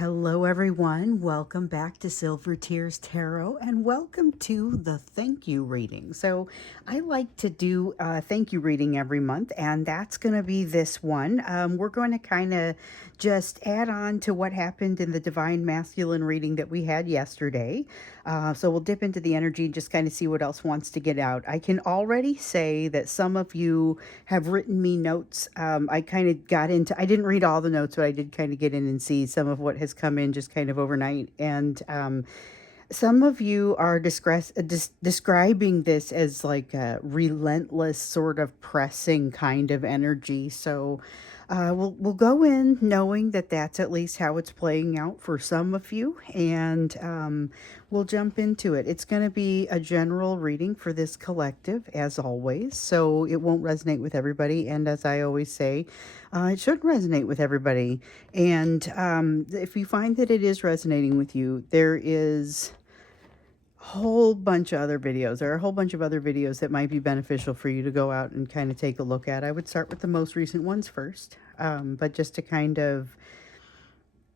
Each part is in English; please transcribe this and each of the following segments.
Hello, everyone. Welcome back to Silver Tears Tarot and welcome to the thank you reading. So, I like to do a thank you reading every month, and that's going to be this one. We're going to kind of just add on to what happened in the Divine Masculine reading that we had yesterday. So, we'll dip into the energy and just kind of see what else wants to get out. I can already say that some of you have written me notes. I kind of got into, I didn't read all the notes, but I did kind of get in and see some of what has come in just kind of overnight. And some of you are describing this as like a relentless sort of pressing kind of energy. So we'll go in knowing that that's at least how it's playing out for some of you, and we'll jump into it. It's going to be a general reading for this collective, as always, so it won't resonate with everybody. And as I always say, it should resonate with everybody. And if you find that it is resonating with you, there is whole bunch of other videos. There are a whole bunch of other videos that might be beneficial for you to go out and kind of take a look at. I would start with the most recent ones first, but just to kind of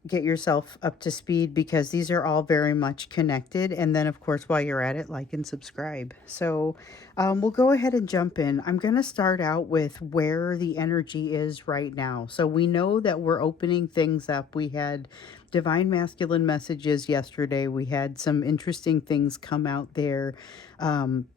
get yourself up to speed, because these are all very much connected. And then, of course, while you're at it, like and subscribe. So we'll go ahead and jump in. I'm going to start out with where the energy is right now. So we know that we're opening things up. We had Divine Masculine messages yesterday. We had some interesting things come out there.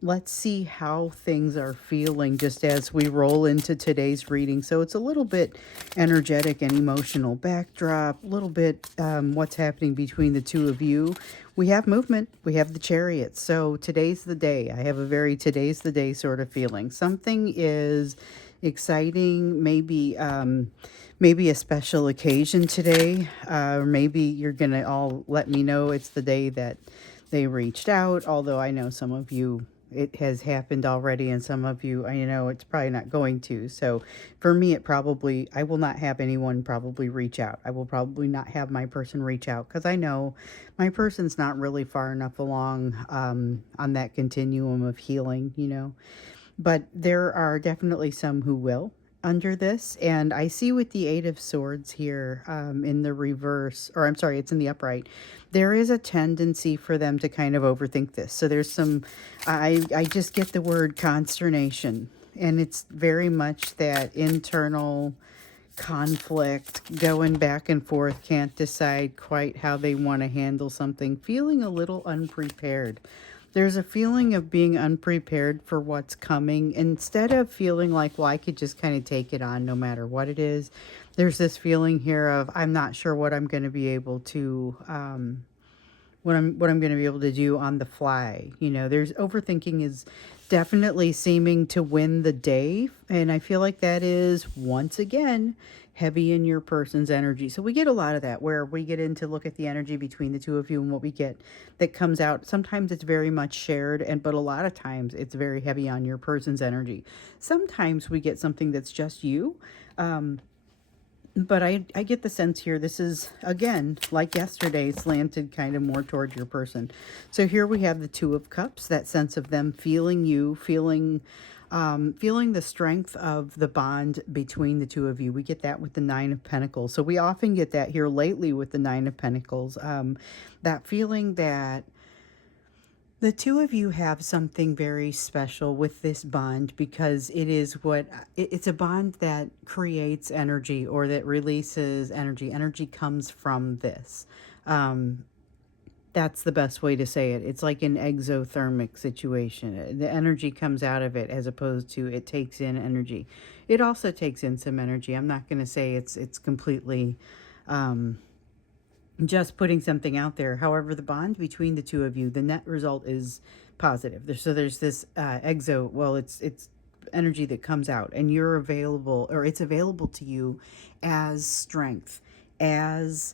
Let's see how things are feeling just as we roll into today's reading. So it's a little bit energetic and emotional backdrop, a little bit what's happening between the two of you. We have movement. We have the Chariot. So today's the day. I have a very today's the day sort of feeling. Something is exciting, maybe a special occasion today, or maybe you're gonna all let me know it's the day that they reached out, although I know some of you it has happened already, and some of you, it's probably not going to. So for me, I will not have anyone probably reach out. I will probably not have my person reach out, because I know my person's not really far enough along on that continuum of healing. But there are definitely some who will under this. And I see with the Eight of Swords here in the reverse, or I'm sorry, it's in the upright, there is a tendency for them to kind of overthink this. So there's some, I just get the word consternation. And it's very much that internal conflict, going back and forth, can't decide quite how they want to handle something, feeling a little unprepared. There's a feeling of being unprepared for what's coming. Instead of feeling like, well, I could just kind of take it on no matter what it is, there's this feeling here of, I'm not sure what I'm going to be able to, what I'm going to be able to do on the fly. There's overthinking is definitely seeming to win the day. And I feel like that is, once again, heavy in your person's energy. So we get a lot of that, where we get in to look at the energy between the two of you and what we get that comes out. Sometimes it's very much shared, but a lot of times it's very heavy on your person's energy. Sometimes we get something that's just you. But I get the sense here, this is, again, like yesterday, slanted kind of more toward your person. So here we have the Two of Cups, that sense of them feeling you, feeling the strength of the bond between the two of you. We get that with the Nine of Pentacles. So we often get that here lately with the Nine of Pentacles. That feeling that the two of you have something very special with this bond, because it's a bond that creates energy, or that releases energy. Energy comes from this. That's the best way to say it. It's like an exothermic situation. The energy comes out of it, as opposed to it takes in energy. It also takes in some energy. I'm not going to say it's completely just putting something out there. However, the bond between the two of you, the net result is positive. So there's this it's energy that comes out, and you're available, or it's available to you as strength, as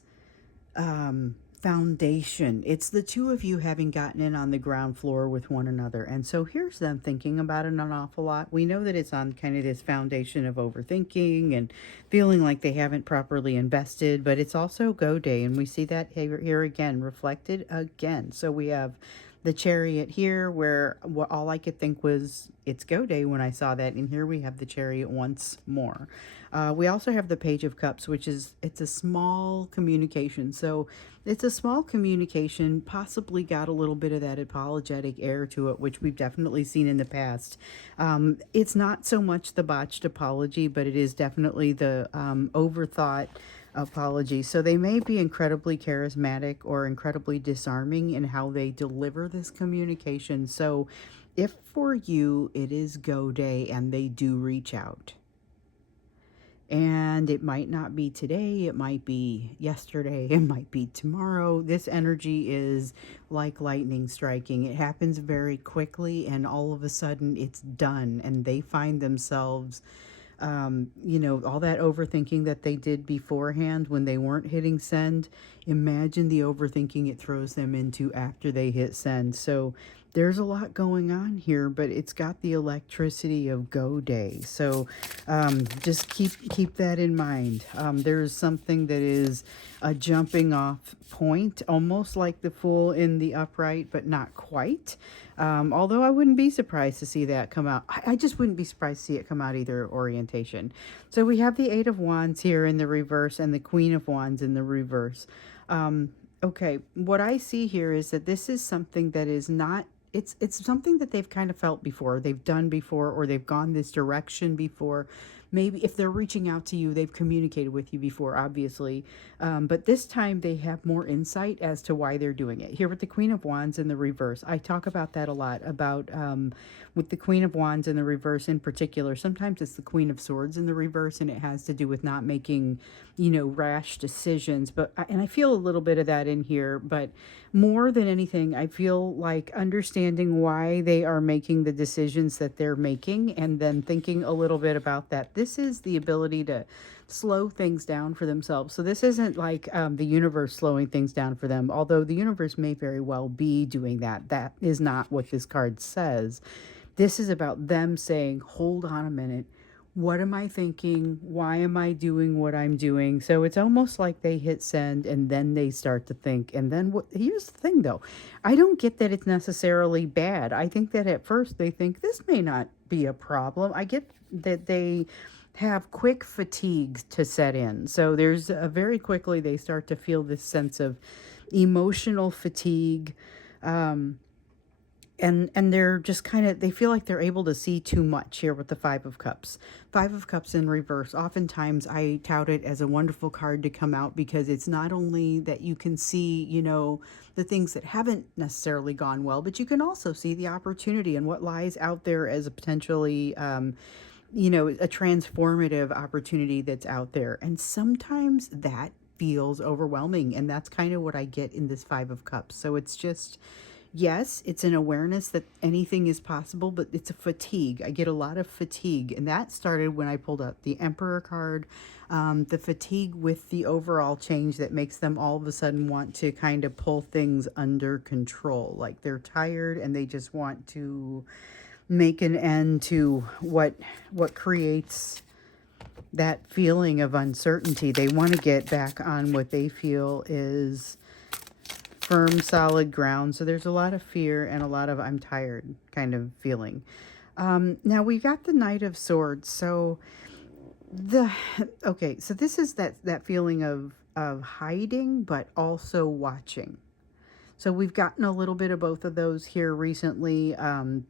foundation. It's the two of you having gotten in on the ground floor with one another. And so here's them thinking about it an awful lot. We know that it's on kind of this foundation of overthinking and feeling like they haven't properly invested, but it's also go day. And we see that here again, reflected again. So we have the Chariot here, where what all I could think was it's go day when I saw that, and here we have the Chariot once more. We also have the Page of Cups, which is it's a small communication. So it's a small communication, possibly got a little bit of that apologetic air to it, which we've definitely seen in the past. It's not so much the botched apology, but it is definitely the overthought apology. So they may be incredibly charismatic or incredibly disarming in how they deliver this communication. So if for you it is go day and they do reach out, and it might not be today, it might be yesterday, it might be tomorrow. This energy is like lightning striking. It happens very quickly, and all of a sudden it's done, and they find themselves all that overthinking that they did beforehand when they weren't hitting send. Imagine the overthinking it throws them into after they hit send. So there's a lot going on here, but it's got the electricity of go day. So just keep that in mind. There's something that is a jumping off point, almost like the Fool in the upright, but not quite. Although I wouldn't be surprised to see that come out. I just wouldn't be surprised to see it come out either orientation. So we have the Eight of Wands here in the reverse and the Queen of Wands in the reverse. Okay, what I see here is that this is something that is not, it's something that they've kind of felt before, they've done before, or they've gone this direction before. Maybe if they're reaching out to you, they've communicated with you before, obviously. But this time they have more insight as to why they're doing it. Here with the Queen of Wands in the reverse, I talk about that a lot, about with the Queen of Wands in the reverse in particular. Sometimes it's the Queen of Swords in the reverse, and it has to do with not making, rash decisions. And I feel a little bit of that in here, but more than anything, I feel like understanding why they are making the decisions that they're making, and then thinking a little bit about that. This is the ability to slow things down for themselves. So this isn't like the universe slowing things down for them, although the universe may very well be doing that. That is not what this card says. This is about them saying, hold on a minute. What am I thinking? Why am I doing what I'm doing? So it's almost like they hit send and then they start to think. And then here's the thing though. I don't get that it's necessarily bad. I think that at first they think this may not be a problem. I get that they have quick fatigue to set in. So there's very quickly they start to feel this sense of emotional fatigue. And they're just kind of, they feel like they're able to see too much here with the Five of Cups. Five of Cups in reverse. Oftentimes I tout it as a wonderful card to come out because it's not only that you can see, the things that haven't necessarily gone well, but you can also see the opportunity and what lies out there as a potentially, a transformative opportunity that's out there. And sometimes that feels overwhelming. And that's kind of what I get in this Five of Cups. So it's just, yes, it's an awareness that anything is possible, but it's a fatigue. I get a lot of fatigue. And that started when I pulled out the Emperor card, the fatigue with the overall change that makes them all of a sudden want to kind of pull things under control. Like they're tired and they just want to make an end to what creates that feeling of uncertainty. They want to get back on what they feel is firm, solid ground. So there's a lot of fear and a lot of I'm tired kind of feeling. Now we got the Knight of Swords. So so this is that feeling of hiding, but also watching. So we've gotten a little bit of both of those here recently,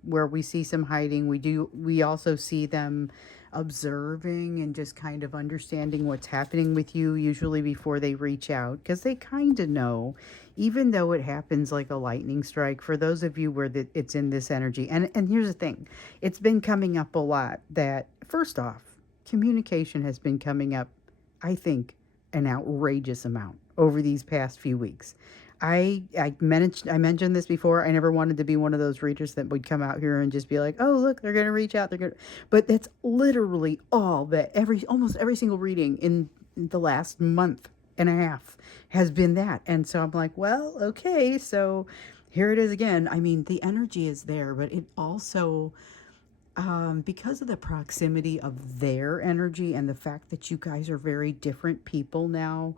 where we see some hiding. We also see them observing and just kind of understanding what's happening with you, usually before they reach out, because they kind of know, even though it happens like a lightning strike. For those of you where it's in this energy, and here's the thing, it's been coming up a lot that, first off, communication has been coming up, I think, an outrageous amount over these past few weeks. I mentioned this before. I never wanted to be one of those readers that would come out here and just be like, oh, look, they're going to reach out. But that's literally all that almost every single reading in the last month and a half has been that. And so I'm like, well, okay, so here it is again. I mean, the energy is there, but it also, because of the proximity of their energy and the fact that you guys are very different people now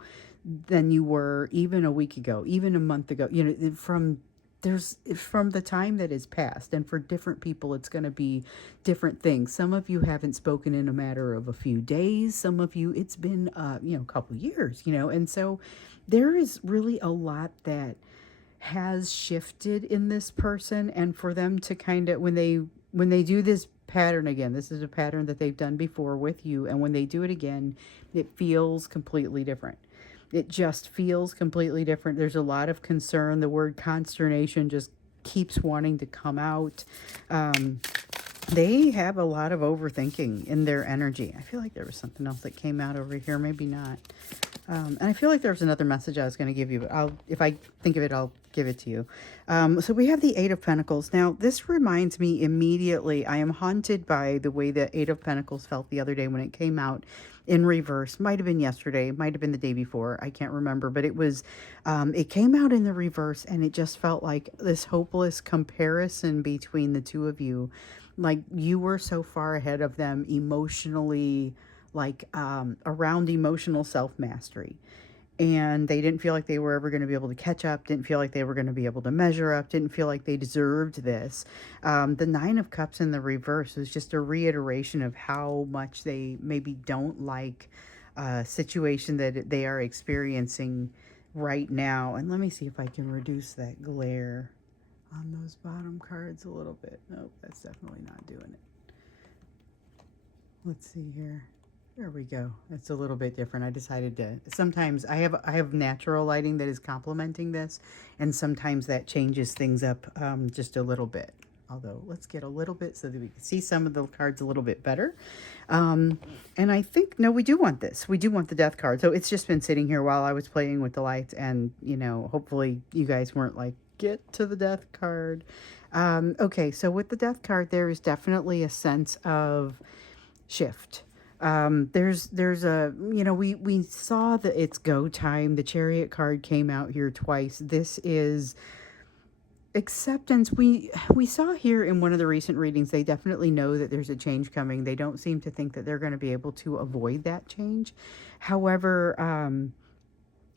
than you were even a week ago, even a month ago, from there's from the time that is passed, and for different people it's going to be different things. Some of you haven't spoken in a matter of a few days, some of you it's been a couple years, and so there is really a lot that has shifted in this person, and for them to kind of when they do this pattern again, this is a pattern that they've done before with you, and when they do it again, it feels completely different. It just feels completely different. There's a lot of concern. The word consternation just keeps wanting to come out. They have a lot of overthinking in their energy. I feel like there was something else that came out over here, maybe not. And I feel like there was another message I was going to give you, but if I think of it, I'll give it to you. So we have the Eight of Pentacles. Now, this reminds me immediately, I am haunted by the way the Eight of Pentacles felt the other day when it came out in reverse. Might have been yesterday, might have been the day before, I can't remember, but it came out in the reverse, and it just felt like this hopeless comparison between the two of you. Like you were so far ahead of them emotionally, like around emotional self-mastery, and they didn't feel like they were ever going to be able to catch up, didn't feel like they were going to be able to measure up, didn't feel like they deserved this. The Nine of Cups in the reverse was just a reiteration of how much they maybe don't like a situation that they are experiencing right now. And let me see if I can reduce that glare on those bottom cards a little bit. Nope, that's definitely not doing it. Let's see here. There we go. It's a little bit different. I decided to, sometimes I have natural lighting that is complementing this, and sometimes that changes things up just a little bit. Although, let's get a little bit so that we can see some of the cards a little bit better. And I think, no, we do want this. We do want the Death card. So it's just been sitting here while I was playing with the lights, and, hopefully you guys weren't like, get to the Death card. Okay, so with the Death card, there is definitely a sense of shift. There's a, we saw that it's go time. The Chariot card came out here twice. This is acceptance. We saw here in one of the recent readings, they definitely know that there's a change coming. They don't seem to think that they're going to be able to avoid that change. However,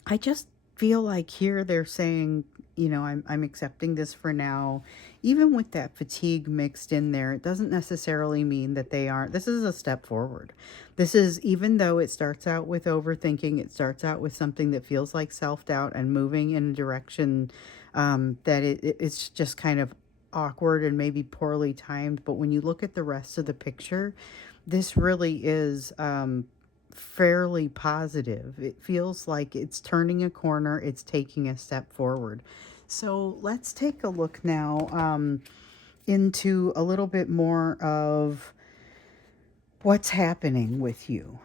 I just feel like here they're saying, I'm accepting this for now. Even with that fatigue mixed in there, it doesn't necessarily mean that they aren't. This is a step forward. This is, even though it starts out with overthinking, it starts out with something that feels like self-doubt and moving in a direction that it's just kind of awkward and maybe poorly timed. But when you look at the rest of the picture, this really is fairly positive. It feels like it's turning a corner, it's taking a step forward. So let's take a look now into a little bit more of what's happening with you.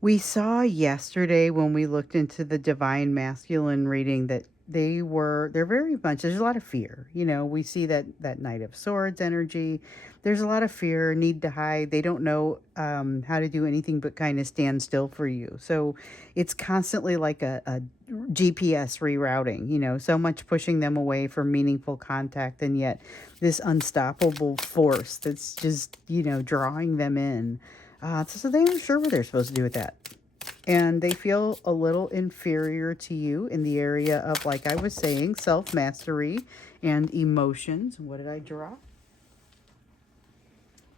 We saw yesterday when we looked into the Divine Masculine reading that they're very much, there's a lot of fear. We see that Knight of Swords energy. There's a lot of fear, need to hide. They don't know how to do anything but kind of stand still for you. So it's constantly like a GPS rerouting, so much pushing them away from meaningful contact, and yet this unstoppable force that's just, drawing them in. So they aren't sure what they're supposed to do with that. And they feel a little inferior to you in the area of, like I was saying, self-mastery and emotions. What did I draw?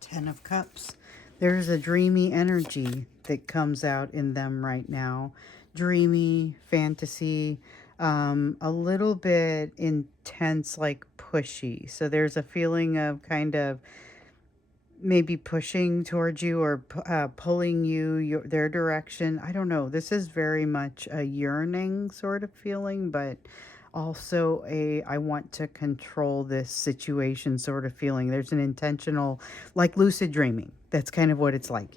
Ten of Cups. There's a dreamy energy that comes out in them right now. Dreamy, fantasy, a little bit intense, like pushy. So there's a feeling of kind of maybe pushing towards you or pulling you their direction. I don't know. This is very much a yearning sort of feeling, but also I want to control this situation sort of feeling. There's an intentional, like lucid dreaming. That's kind of what it's like.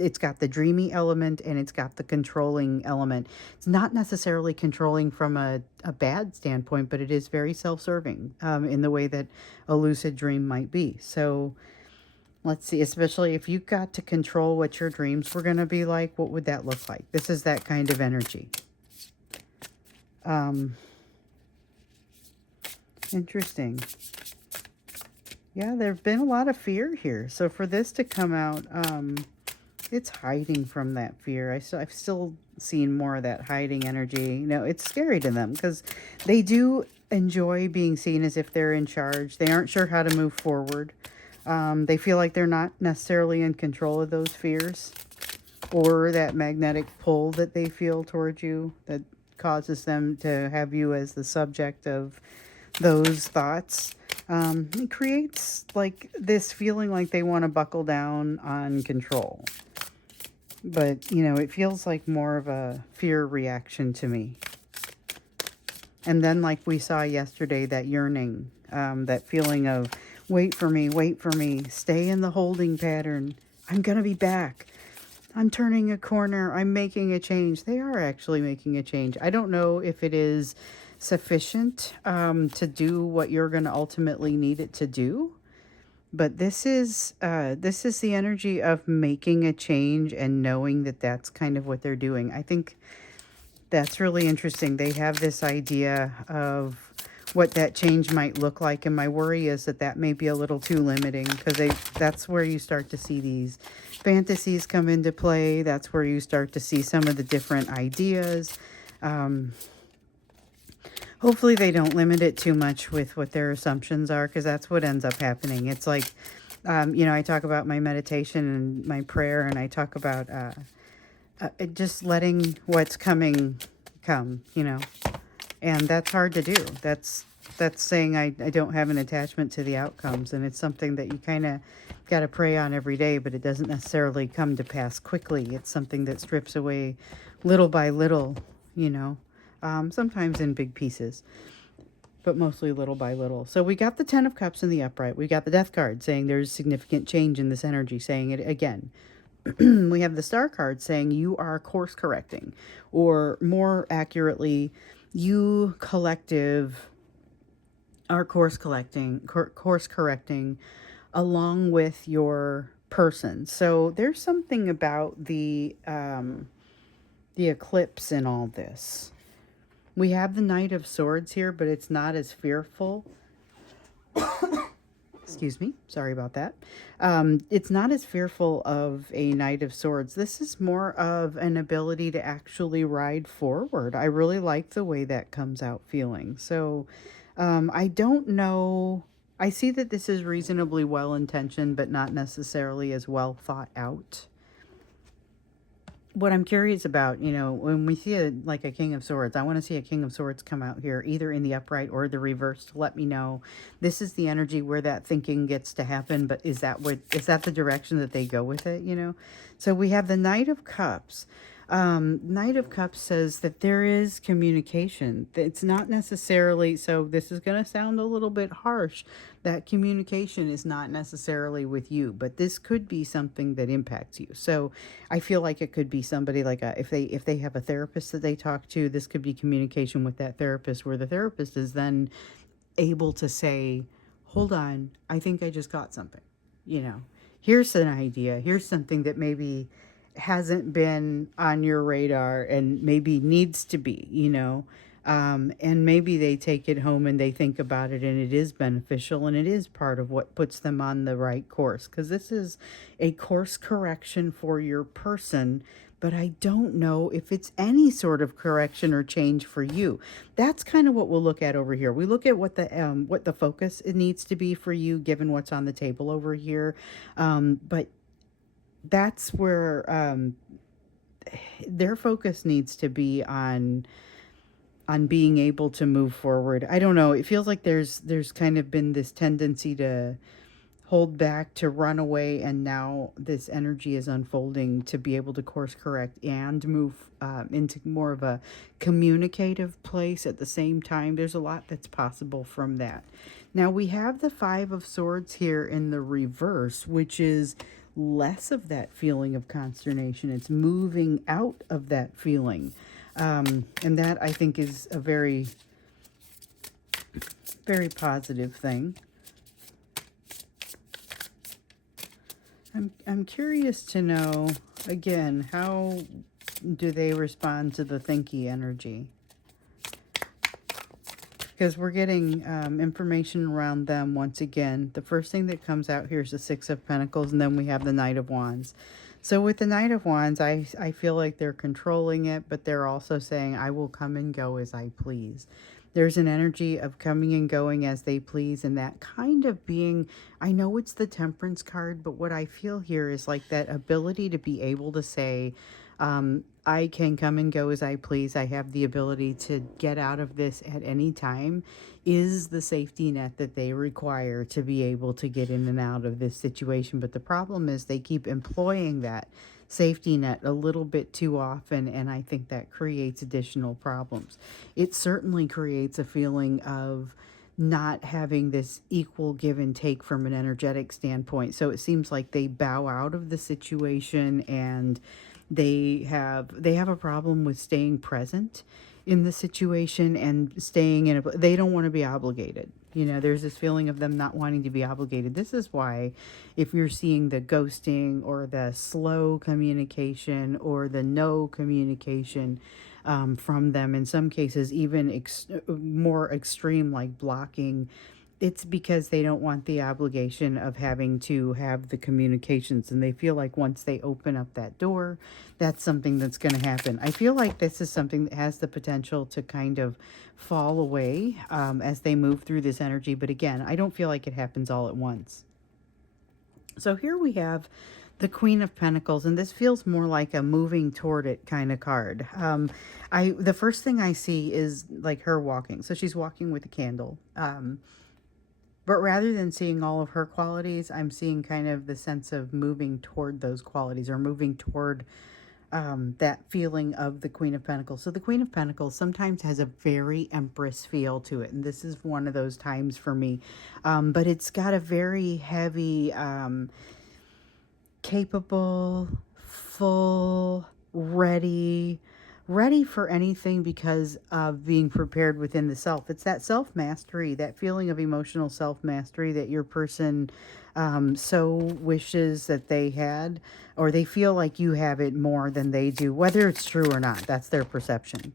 It's got the dreamy element and it's got the controlling element. It's not necessarily controlling from a bad standpoint, but it is very self-serving in the way that a lucid dream might be. So let's see, especially if you got to control what your dreams were going to be like, what would that look like? This is that kind of energy. Interesting. Yeah, there have been a lot of fear here. So for this to come out, it's hiding from that fear. I've still seen more of that hiding energy. You know, it's scary to them because they do enjoy being seen as if they're in charge. They aren't sure how to move forward. They feel like they're not necessarily in control of those fears or that magnetic pull that they feel towards you that causes them to have you as the subject of those thoughts. It creates like this feeling like they want to buckle down on control. But, you know, it feels like more of a fear reaction to me. And then like we saw yesterday, that yearning, that feeling of wait for me, stay in the holding pattern. I'm going to be back. I'm turning a corner. I'm making a change. They are actually making a change. I don't know if it is sufficient to do what you're going to ultimately need it to do. But this is the energy of making a change and knowing that that's kind of what they're doing. I think that's really interesting. They have this idea of what that change might look like, and my worry is that that may be a little too limiting because that's where you start to see these fantasies come into play. That's where you start to see some of the different ideas. Hopefully they don't limit it too much with what their assumptions are, because that's what ends up happening. It's like, you know, I talk about my meditation and my prayer, and I talk about just letting what's coming come, you know. And that's hard to do. That's saying I don't have an attachment to the outcomes, and it's something that you kind of got to pray on every day, but it doesn't necessarily come to pass quickly. It's something that strips away little by little, you know. Sometimes in big pieces, but mostly little by little. So we got the 10 of Cups in the upright. We got the Death card saying there's significant change in this energy, saying it again. We have the Star card saying you are course correcting, or more accurately, you collective are course correcting along with your person. So there's something about the eclipse in all this. We have the Knight of Swords here, but it's not as fearful. Excuse me. Sorry about that. It's not as fearful of a Knight of Swords. This is more of an ability to actually ride forward. I really like the way that comes out feeling. So I don't know. I see that this is reasonably well-intentioned, but not necessarily as well thought out. What I'm curious about, you know, when we see like a King of Swords, I want to see a King of Swords come out here, either in the upright or the reverse, to let me know this is the energy where that thinking gets to happen. But is that the direction that they go with it, you know? So we have the Knight of Cups. Knight of Cups says that there is communication. It's not necessarily, so this is going to sound a little bit harsh, that communication is not necessarily with you, but this could be something that impacts you. So I feel like it could be somebody like if they have a therapist that they talk to, this could be communication with that therapist, where the therapist is then able to say, hold on, I think I just got something, you know, here's an idea, here's something that maybe hasn't been on your radar and maybe needs to be, you know, and maybe they take it home and they think about it, and it is beneficial, and it is part of what puts them on the right course, because this is a course correction for your person. But I don't know if it's any sort of correction or change for you. That's kind of what we'll look at over here. We look at what the focus it needs to be for you, given what's on the table over here. But that's where their focus needs to be on being able to move forward. I don't know. It feels like there's kind of been this tendency to hold back, to run away, and now this energy is unfolding to be able to course correct and move into more of a communicative place at the same time. There's a lot that's possible from that. Now we have the 5 of Swords here in the reverse, which is less of that feeling of consternation. It's moving out of that feeling. And that, I think, is a very, very positive thing. I'm curious to know, again, how do they respond to the thinky energy? Because we're getting information around them once again. The first thing that comes out here is the 6 of Pentacles, and then we have the Knight of Wands. So with the Knight of Wands, I feel like they're controlling it, but they're also saying, I will come and go as I please. There's an energy of coming and going as they please, and that kind of being, I know it's the Temperance card, but what I feel here is like that ability to be able to say, I can come and go as I please. I have the ability to get out of this at any time, is the safety net that they require to be able to get in and out of this situation. But the problem is they keep employing that safety net a little bit too often, and I think that creates additional problems. It certainly creates a feeling of not having this equal give and take from an energetic standpoint. So it seems like they bow out of the situation, and they have a problem with staying present in the situation and staying in a, they don't want to be obligated. You know, there's this feeling of them not wanting to be obligated. This is why, if you're seeing the ghosting or the slow communication or the no communication from them, in some cases even more extreme, like blocking, it's because they don't want the obligation of having to have the communications, and they feel like once they open up that door, that's something that's going to happen. I feel like this is something that has the potential to kind of fall away as they move through this energy, but again, I don't feel like it happens all at once. So here we have the Queen of Pentacles, and this feels more like a moving toward it kind of card. The first thing I see is like her walking. So she's walking with a candle. But rather than seeing all of her qualities, I'm seeing kind of the sense of moving toward those qualities, or moving toward that feeling of the Queen of Pentacles. So the Queen of Pentacles sometimes has a very Empress feel to it, and this is one of those times for me. But it's got a very heavy, capable, full, ready for anything because of being prepared within the self. It's that self-mastery, that feeling of emotional self-mastery that your person so wishes that they had, or they feel like you have it more than they do, whether it's true or not. That's their perception.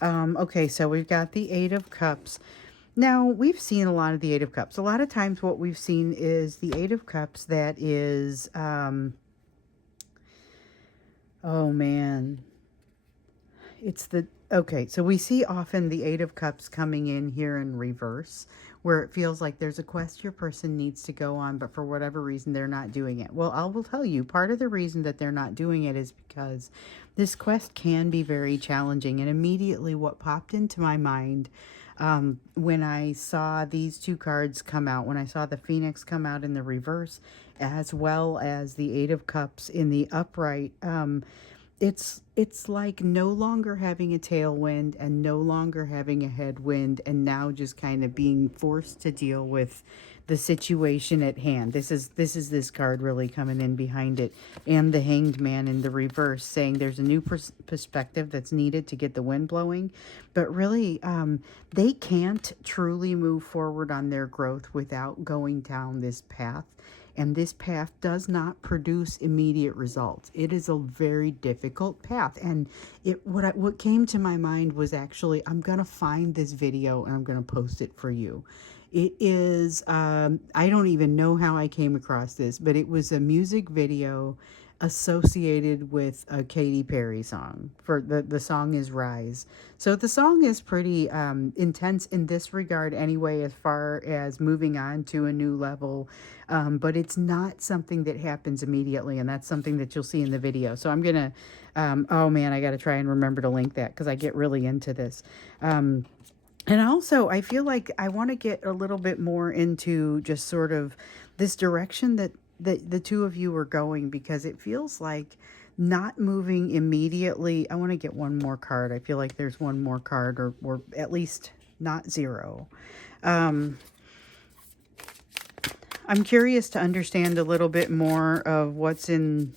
Okay, so we've got the Eight of Cups. Now, we've seen a lot of the Eight of Cups. A lot of times what we've seen is the Eight of Cups that is, oh man, it's the, okay, so we see often the Eight of Cups coming in here in reverse, where it feels like there's a quest your person needs to go on, but for whatever reason, they're not doing it. Well, I will tell you, part of the reason that they're not doing it is because this quest can be very challenging. And immediately what popped into my mind when I saw these two cards come out, when I saw the Phoenix come out in the reverse, as well as the Eight of Cups in the upright, it's like no longer having a tailwind and no longer having a headwind, and now just kind of being forced to deal with the situation at hand. This is this card really coming in behind it, and the Hanged Man in the reverse, saying there's a new perspective that's needed to get the wind blowing, but really they can't truly move forward on their growth without going down this path. And this path does not produce immediate results. It is a very difficult path. And what came to my mind was, actually, I'm going to find this video and I'm going to post it for you. It is, I don't even know how I came across this, but it was a music video associated with a Katy Perry song. For the song is Rise. So the song is pretty intense in this regard anyway, as far as moving on to a new level, but it's not something that happens immediately, and that's something that you'll see in the video. So I'm gonna oh man, I gotta try and remember to link that, because I get really into this. And also, I feel like I want to get a little bit more into just sort of this direction that the two of you are going, because it feels like not moving immediately. I want to get one more card. I feel like there's one more card, or at least not zero. I'm curious to understand a little bit more of what's in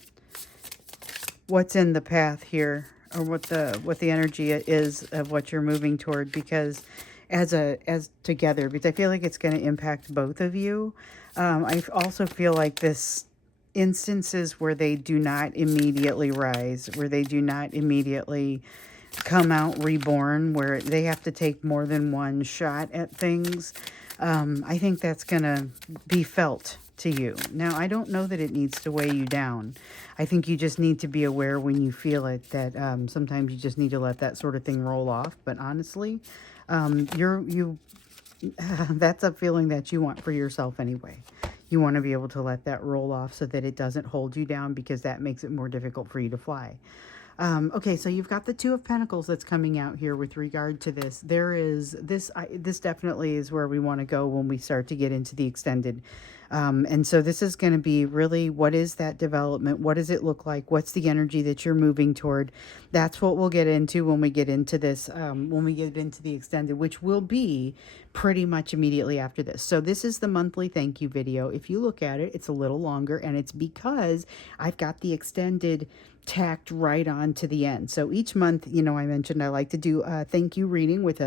the path here, or what the energy is of what you're moving toward, because as together, because I feel like it's going to impact both of you. I also feel like this instances where they do not immediately rise, where they do not immediately come out reborn, where they have to take more than one shot at things. I think that's going to be felt to you. Now, I don't know that it needs to weigh you down. I think you just need to be aware when you feel it that sometimes you just need to let that sort of thing roll off. But honestly, you that's a feeling that you want for yourself anyway. You want to be able to let that roll off so that it doesn't hold you down, because that makes it more difficult for you to fly. Okay, so you've got the Two of Pentacles that's coming out here with regard to this. There is this, this definitely is where we want to go when we start to get into the extended. And so this is going to be really, what is that development? What does it look like? What's the energy that you're moving toward? That's what we'll get into when we get into this, when we get into the extended, which will be pretty much immediately after this. So this is the monthly thank you video. If you look at it, it's a little longer, and it's because I've got the extended tacked right on to the end. So each month, you know, I mentioned I like to do a thank you reading with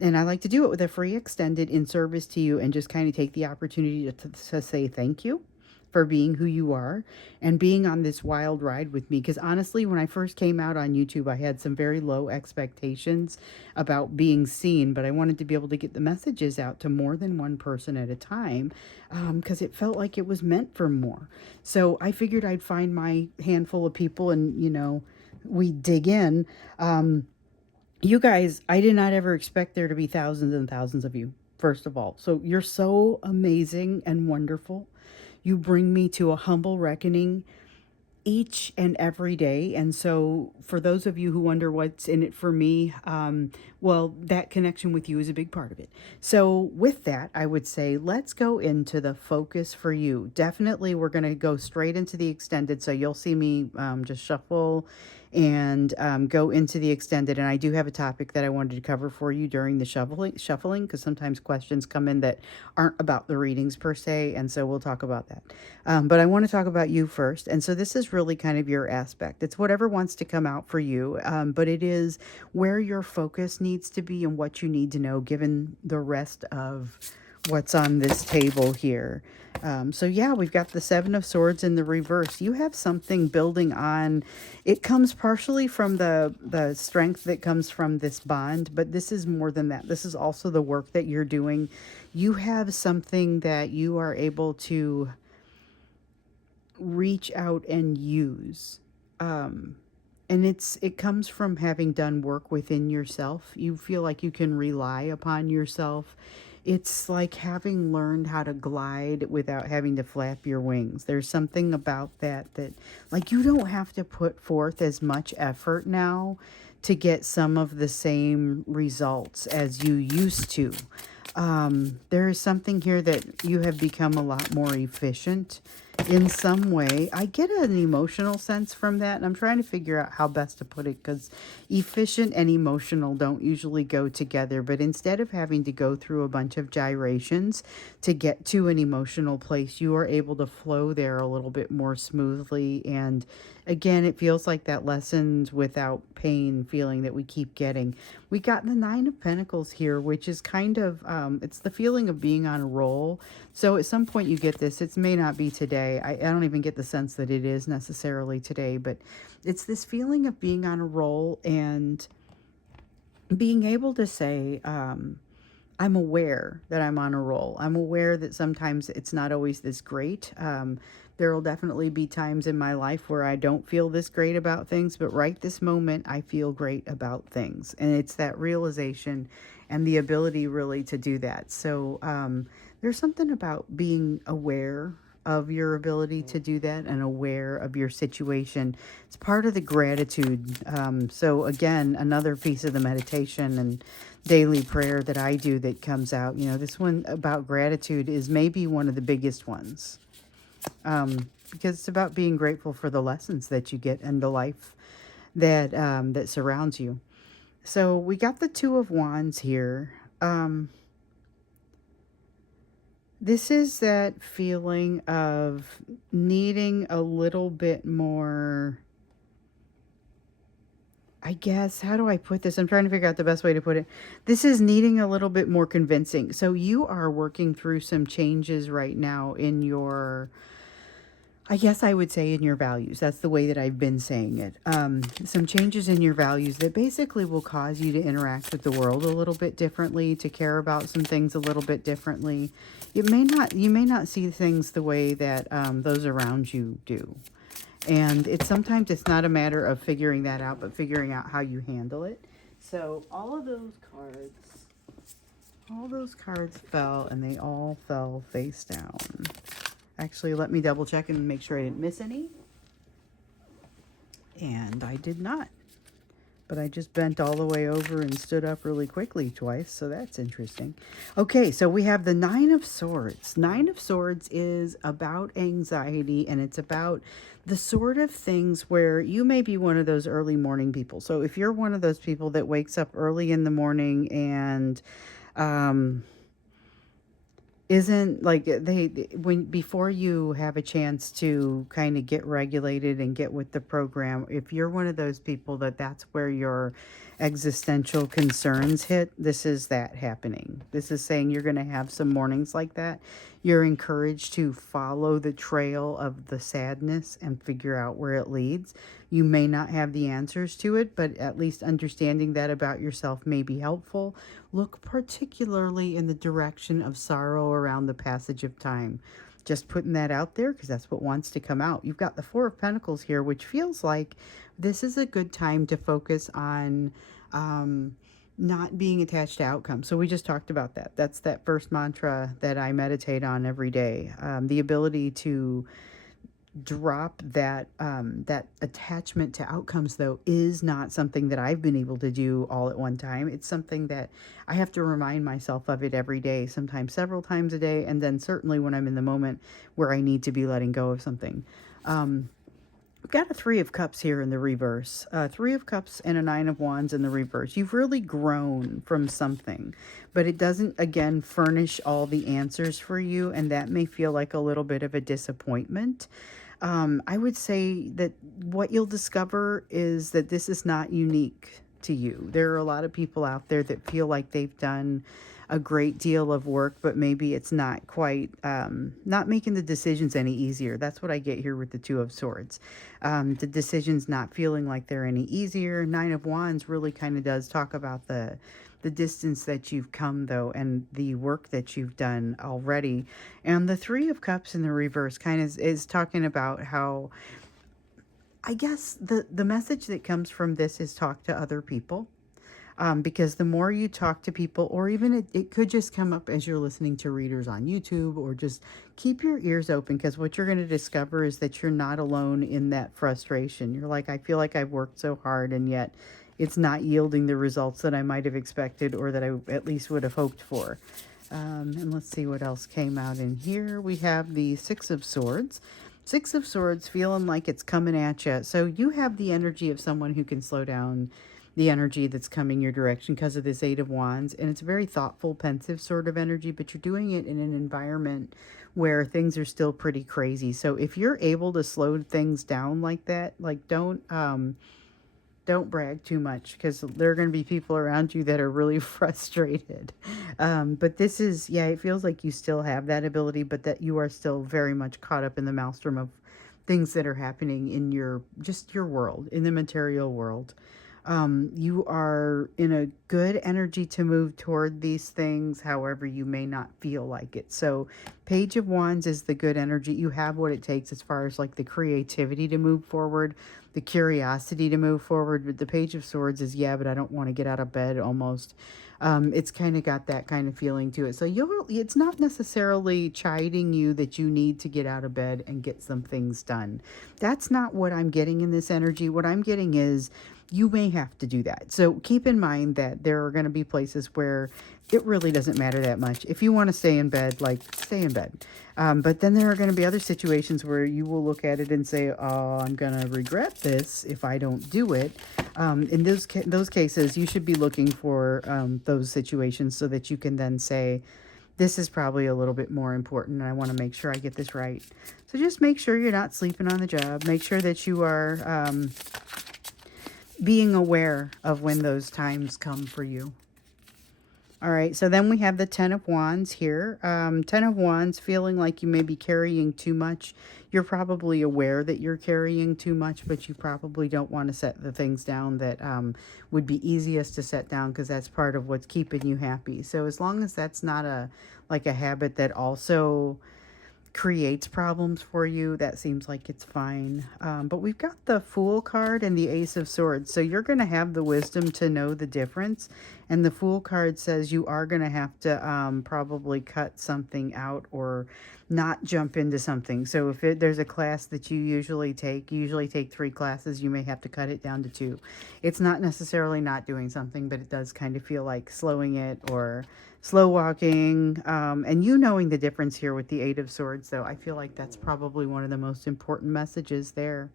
and I like to do it with a free extended in service to you, and just kind of take the opportunity to say thank you for being who you are and being on this wild ride with me. Because honestly, when I first came out on YouTube, I had some very low expectations about being seen, but I wanted to be able to get the messages out to more than one person at a time, because it felt like it was meant for more. So I figured I'd find my handful of people, and, you know, we dig in. You guys, I did not ever expect there to be thousands and thousands of you, first of all. So you're so amazing and wonderful. You bring me to a humble reckoning each and every day. And so for those of you who wonder what's in it for me, well, that connection with you is a big part of it. So with that, I would say, let's go into the focus for you. Definitely, we're going to go straight into the extended. So you'll see me just shuffle and go into the extended. And I do have a topic that I wanted to cover for you during the shuffling, because sometimes questions come in that aren't about the readings per se, and so we'll talk about that. But I want to talk about you first. And so this is really kind of your aspect. It's whatever wants to come out for you, but it is where your focus needs to be and what you need to know given the rest of what's on this table here. So yeah, we've got the Seven of Swords in the reverse. You have something building on. It comes partially from the strength that comes from this bond, but this is more than that. This is also the work that you're doing. You have something that you are able to reach out and use. And it comes from having done work within yourself. You feel like you can rely upon yourself. It's like having learned how to glide without having to flap your wings. There's something about that like, you don't have to put forth as much effort now to get some of the same results as you used to. There is something here that you have become a lot more efficient in some way. I get an emotional sense from that, and I'm trying to figure out how best to put it, because efficient and emotional don't usually go together. But instead of having to go through a bunch of gyrations to get to an emotional place, you are able to flow there a little bit more smoothly. And again, it feels like that lessons without pain feeling that we keep getting. We got the Nine of Pentacles here, which is kind of, it's the feeling of being on a roll. So at some point you get this. It may not be today. I don't even get the sense that it is necessarily today, but it's this feeling of being on a roll and being able to say, I'm aware that I'm on a roll. I'm aware that sometimes it's not always this great. There will definitely be times in my life where I don't feel this great about things, but right this moment, I feel great about things. And it's that realization and the ability really to do that. So there's something about being aware of your ability to do that and aware of your situation. It's part of the gratitude. So again, another piece of the meditation and daily prayer that I do that comes out, you know, this one about gratitude is maybe one of the biggest ones. Because it's about being grateful for the lessons that you get and the life that that surrounds you. So we got the Two of Wands here. This is that feeling of needing a little bit more, I guess, how do I put this? I'm trying to figure out the best way to put it. This is needing a little bit more convincing. So you are working through some changes right now in your I guess I would say in your values. That's the way that I've been saying it. Some changes in your values that basically will cause you to interact with the world a little bit differently, to care about some things a little bit differently. You may not see things the way that those around you do. And sometimes it's not a matter of figuring that out, but figuring out how you handle it. So all those cards fell, and they all fell face down. Actually, let me double check and make sure I didn't miss any. And I did not. But I just bent all the way over and stood up really quickly twice, so that's interesting. Okay, so we have the Nine of Swords. Nine of Swords is about anxiety, and it's about the sort of things where you may be one of those early morning people. So if you're one of those people that wakes up early in the morning and isn't like when before you have a chance to kind of get regulated and get with the program, if you're one of those people that's where your existential concerns hit, this is that happening. This is saying you're going to have some mornings like that. You're encouraged to follow the trail of the sadness and figure out where it leads. You may not have the answers to it, but at least understanding that about yourself may be helpful. Look particularly in the direction of sorrow around the passage of time. Just putting that out there because that's what wants to come out. You've got the Four of Pentacles here, which feels like this is a good time to focus on not being attached to outcomes. So we just talked about that. That's that first mantra that I meditate on every day. The ability to drop that that attachment to outcomes, though, is not something that I've been able to do all at one time. It's something that I have to remind myself of it every day, sometimes several times a day, and then certainly when I'm in the moment where I need to be letting go of something. We've got a Three of Cups here in the reverse. Three of Cups and a Nine of Wands in the reverse. You've really grown from something, but it doesn't, again, furnish all the answers for you, and that may feel like a little bit of a disappointment. I would say that what you'll discover is that this is not unique to you. There are a lot of people out there that feel like they've done a great deal of work, but maybe it's not quite, not making the decisions any easier. That's what I get here with the Two of Swords. The decisions not feeling like they're any easier. Nine of Wands really kind of does talk about the distance that you've come, though, and the work that you've done already. And the Three of Cups in the reverse kind of is talking about how, I guess the message that comes from this is talk to other people. Because the more you talk to people, or even it could just come up as you're listening to readers on YouTube, or just keep your ears open, because what you're going to discover is that you're not alone in that frustration. You're like, I feel like I've worked so hard, and yet it's not yielding the results that I might have expected, or that I at least would have hoped for. And let's see what else came out in here. We have the Six of Swords. Six of Swords feeling like it's coming at you. So you have the energy of someone who can slow down the energy that's coming your direction because of this Eight of Wands. And it's a very thoughtful, pensive sort of energy, but you're doing it in an environment where things are still pretty crazy. So if you're able to slow things down like that, like don't brag too much, because there are going to be people around you that are really frustrated. But this is, yeah, it feels like you still have that ability, but that you are still very much caught up in the maelstrom of things that are happening in your world, in the material world. You are in a good energy to move toward these things. However, you may not feel like it. So Page of Wands is the good energy. You have what it takes as far as like the creativity to move forward, the curiosity to move forward. But the Page of Swords is, yeah, but I don't want to get out of bed almost. It's kind of got that kind of feeling to it. So it's not necessarily chiding you that you need to get out of bed and get some things done. That's not what I'm getting in this energy. What I'm getting is you may have to do that. So keep in mind that there are going to be places where it really doesn't matter that much. If you want to stay in bed, like, stay in bed. But then there are going to be other situations where you will look at it and say, oh, I'm going to regret this if I don't do it. In those cases, you should be looking for those situations so that you can then say, this is probably a little bit more important, and I want to make sure I get this right. So just make sure you're not sleeping on the job. Make sure that you are being aware of when those times come for you. All right, so then we have the Ten of Wands here. Ten of Wands, feeling like you may be carrying too much. You're probably aware that you're carrying too much, but you probably don't want to set the things down that would be easiest to set down, because that's part of what's keeping you happy. So as long as that's not like a habit that also creates problems for you, that seems like it's fine. But we've got the Fool card and the Ace of Swords. So you're going to have the wisdom to know the difference. And the Fool card says you are going to have to probably cut something out or not jump into something. So if there's a class that you usually take 3 classes, you may have to cut it down to 2. It's not necessarily not doing something, but it does kind of feel like slowing it or slow walking. And you knowing the difference here with the Eight of Swords, though, I feel like that's probably one of the most important messages there.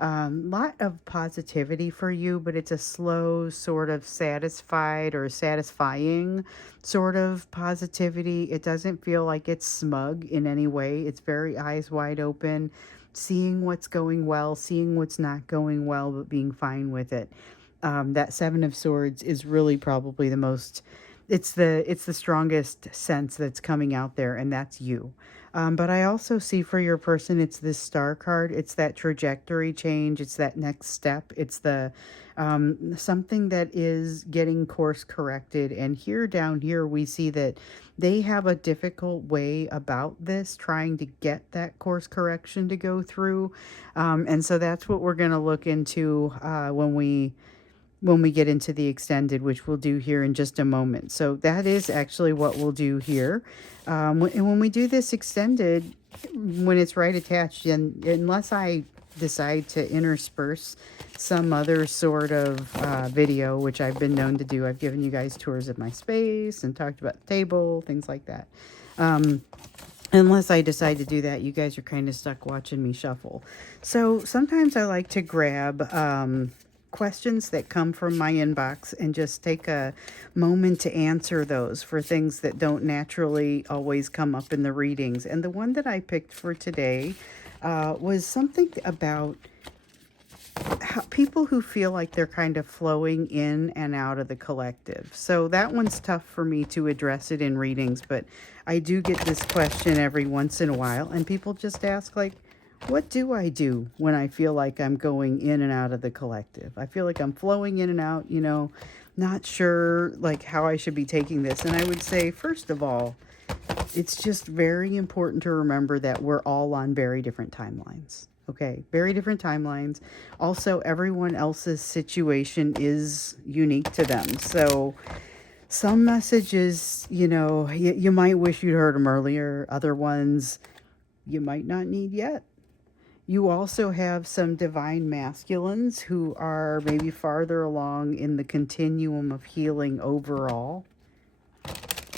Lot of positivity for you, but it's a slow sort of satisfied or satisfying sort of positivity. It doesn't feel like it's smug in any way. It's very eyes wide open, seeing what's going well, seeing what's not going well, but being fine with it. That Seven of Swords is really probably the most, it's the strongest sense that's coming out there, and that's you. But I also see for your person, it's this Star card. It's that trajectory change. It's that next step. It's the something that is getting course corrected. And here, down here, we see that they have a difficult way about this, trying to get that course correction to go through. And so that's what we're going to look into when we get into the extended, which we'll do here in just a moment. So that is actually what we'll do here. And when we do this extended, when it's right attached, and unless I decide to intersperse some other sort of video, which I've been known to do, I've given you guys tours of my space and talked about the table, things like that. Unless I decide to do that, you guys are kind of stuck watching me shuffle. So sometimes I like to grab questions that come from my inbox and just take a moment to answer those for things that don't naturally always come up in the readings. And the one that I picked for today was something about how people who feel like they're kind of flowing in and out of the collective. So that one's tough for me to address it in readings, but I do get this question every once in a while, and people just ask, like, what do I do when I feel like I'm going in and out of the collective? I feel like I'm flowing in and out, not sure like how I should be taking this. And I would say, first of all, it's just very important to remember that we're all on very different timelines. Okay, very different timelines. Also, everyone else's situation is unique to them. So some messages, you might wish you'd heard them earlier. Other ones you might not need yet. You also have some divine masculines who are maybe farther along in the continuum of healing overall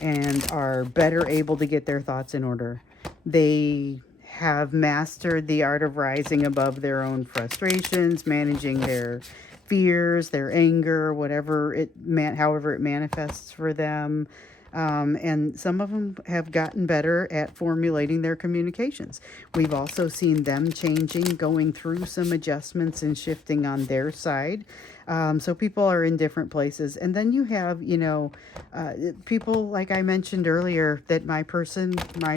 and are better able to get their thoughts in order. They have mastered the art of rising above their own frustrations, managing their fears, their anger, however it manifests for them. And some of them have gotten better at formulating their communications. We've also seen them changing, going through some adjustments and shifting on their side. So people are in different places. And then you have, people, like I mentioned earlier, that my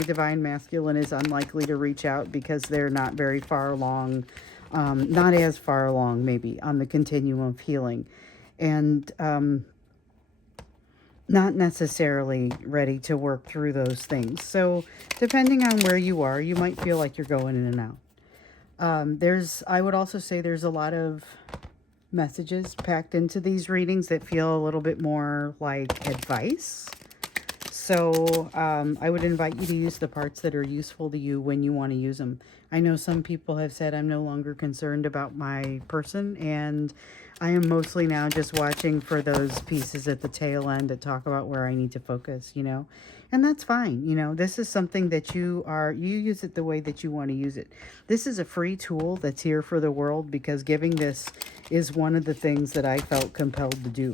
divine masculine is unlikely to reach out because they're not very far along, not as far along maybe on the continuum of healing. And not necessarily ready to work through those things. So depending on where you are, you might feel like you're going in and out. I would also say there's a lot of messages packed into these readings that feel a little bit more like advice. So I would invite you to use the parts that are useful to you when you want to use them. I know some people have said I'm no longer concerned about my person, and I am mostly now just watching for those pieces at the tail end that talk about where I need to focus, and that's fine. This is something that you use it the way that you want to use it. This is a free tool that's here for the world, because giving this is one of the things that I felt compelled to do.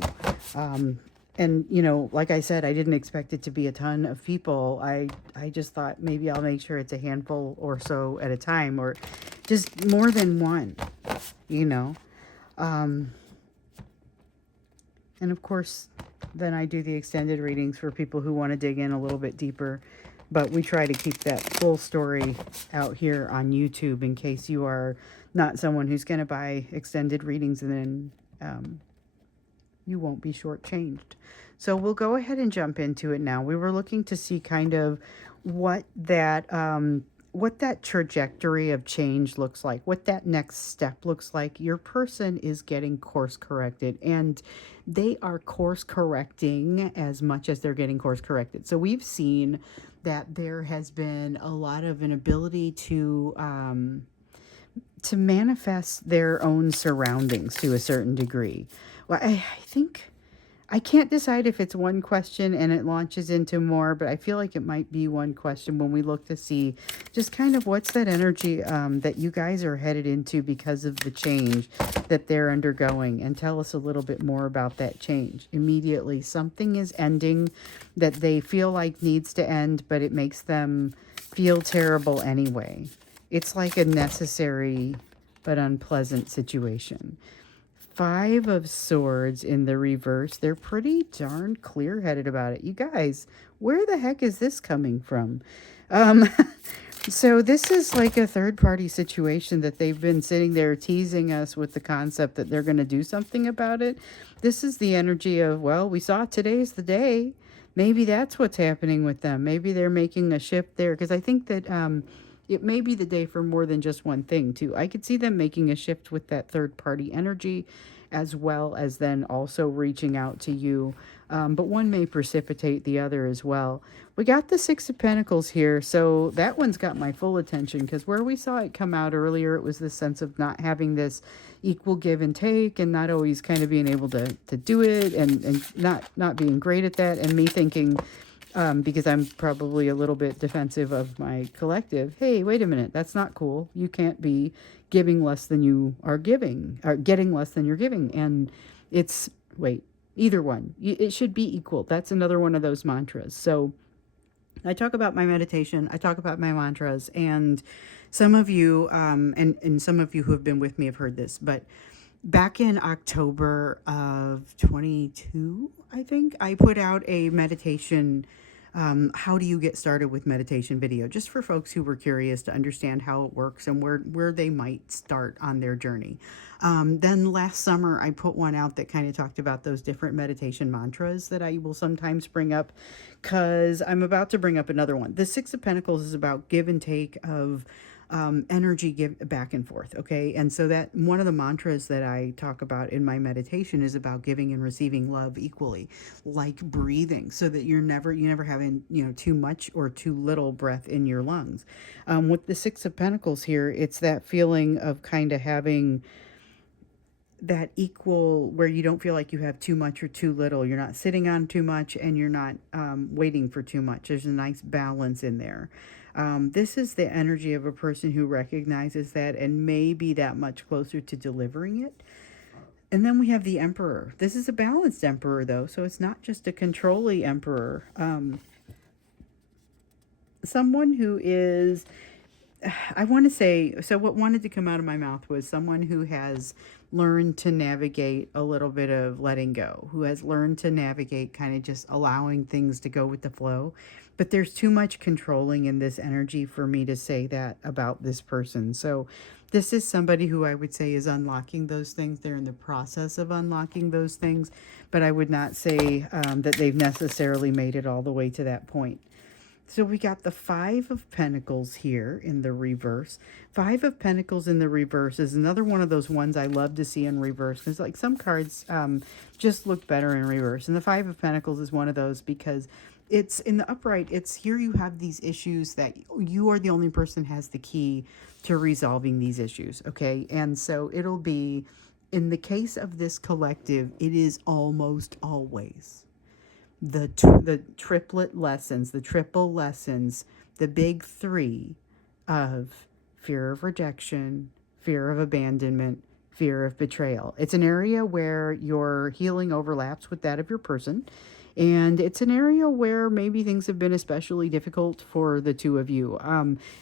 And, like I said, I didn't expect it to be a ton of people. I just thought maybe I'll make sure it's a handful or so at a time, or just more than one, And of course, Then I do the extended readings for people who want to dig in a little bit deeper. But we try to keep that full story out here on YouTube in case you are not someone who's going to buy extended readings and then you won't be shortchanged. So we'll go ahead and jump into it now. We were looking to see kind of what that trajectory of change looks like, what that next step looks like. Your person is getting course corrected, and they are course correcting as much as they're getting course corrected. So we've seen that there has been a lot of an ability to manifest their own surroundings to a certain degree. Well, I think I can't decide if it's one question and it launches into more, but I feel like it might be one question when we look to see just kind of what's that energy that you guys are headed into because of the change that they're undergoing, and tell us a little bit more about that change. Immediately, something is ending that they feel like needs to end, but it makes them feel terrible anyway. It's like a necessary but unpleasant situation. Five of Swords in the reverse. They're pretty darn clear-headed about it. You guys, where the heck is this coming from? So this is like a third-party situation that they've been sitting there teasing us with the concept that they're going to do something about it. This is the energy of, well, we saw today's the day. Maybe that's what's happening with them. Maybe they're making a shift there, because I think that it may be the day for more than just one thing, too. I could see them making a shift with that third-party energy, as well as then also reaching out to you. But one may precipitate the other as well. We got the Six of Pentacles here, so that one's got my full attention, because where we saw it come out earlier, it was this sense of not having this equal give and take, and not always kind of being able to do it, and not being great at that, and me thinking, because I'm probably a little bit defensive of my collective, hey, wait a minute, that's not cool. You can't be giving less than you are giving, or getting less than you're giving. And it's, wait, either one. It should be equal. That's another one of those mantras. So I talk about my meditation, I talk about my mantras, and some of you, and some of you who have been with me have heard this, but back in October of 22, I think, I put out a meditation, how do you get started with meditation video, just for folks who were curious to understand how it works and where they might start on their journey. Then last summer, I put one out that kind of talked about those different meditation mantras that I will sometimes bring up, because I'm about to bring up another one. The Six of Pentacles is about give and take of energy, give back and forth. Okay. And so that one of the mantras that I talk about in my meditation is about giving and receiving love equally, like breathing, so that you never having, too much or too little breath in your lungs. With the Six of Pentacles here, it's that feeling of kind of having that equal, where you don't feel like you have too much or too little. You're not sitting on too much, and you're not waiting for too much. There's a nice balance in there. This is the energy of a person who recognizes that and may be that much closer to delivering it. And then we have the Emperor. This is a balanced Emperor, though, so it's not just a controlling Emperor. Someone who is, I want to say, so what wanted to come out of my mouth was someone who has learned to navigate a little bit of letting go, who has learned to navigate kind of just allowing things to go with the flow. But there's too much controlling in this energy for me to say that about this person. So this is somebody who I would say is unlocking those things. They're in the process of unlocking those things, but I would not say that they've necessarily made it all the way to that point. So we got the Five of Pentacles here in the reverse. Five of Pentacles in the reverse is another one of those ones I love to see in reverse, because like some cards just look better in reverse. And the Five of Pentacles is one of those, because it's in the upright. It's here you have these issues that you are the only person has the key to resolving these issues. Okay. And so it'll be, in the case of this collective, it is almost always the triplet lessons, the triple lessons, the big three of fear of rejection, fear of abandonment, fear of betrayal. It's an area where your healing overlaps with that of your person. And it's an area where maybe things have been especially difficult for the two of you.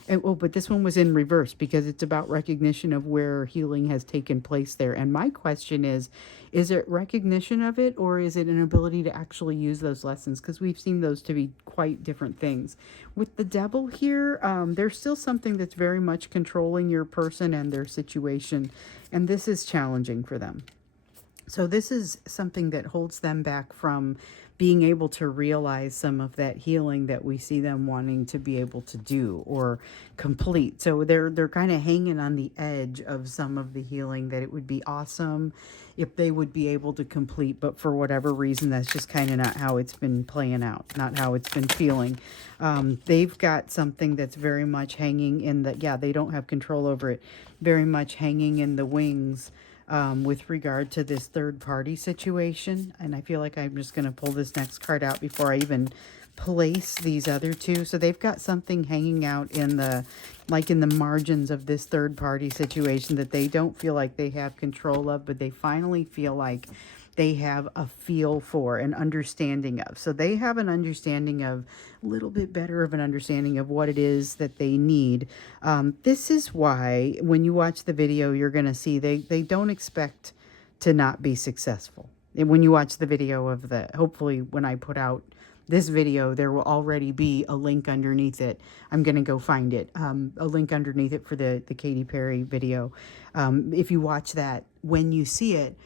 But this one was in reverse because it's about recognition of where healing has taken place there. And my question is it recognition of it, or is it an ability to actually use those lessons? Because we've seen those to be quite different things. With the devil here, there's still something that's very much controlling your person and their situation. And this is challenging for them. So this is something that holds them back from being able to realize some of that healing that we see them wanting to be able to do or complete. So they're kind of hanging on the edge of some of the healing that it would be awesome if they would be able to complete, but for whatever reason, that's just kind of not how it's been playing out, not how it's been feeling. They've got something that's very much hanging in the, yeah, they don't have control over it, very much hanging in the wings with regard to this third party situation. And I feel like I'm just going to pull this next card out before I even place these other two. So they've got something hanging out in the, like in the margins of this third party situation that they don't feel like they have control of, but they finally feel like they have a feel for, an understanding of. So they have an understanding of, a little bit better of an understanding of what it is that they need. This is why when you watch the video, you're going to see they don't expect to not be successful. And when you watch the video of the, hopefully when I put out this video, there will already be a link underneath it. I'm going to go find it. A link underneath it for the Katy Perry video. If you watch that, when you see it,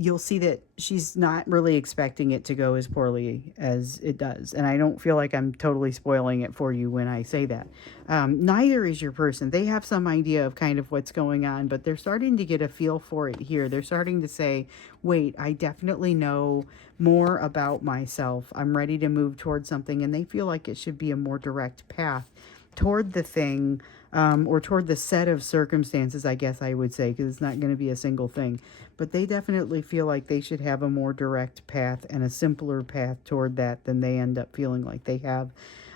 you'll see that she's not really expecting it to go as poorly as it does. And I don't feel like I'm totally spoiling it for you when I say that. Neither is your person. They have some idea of kind of what's going on, but they're starting to get a feel for it here. They're starting to say, wait, I definitely know more about myself. I'm ready to move towards something. And they feel like it should be a more direct path toward the thing, or toward the set of circumstances, I guess I would say, because it's not going to be a single thing. But they definitely feel like they should have a more direct path and a simpler path toward that than they end up feeling like they have.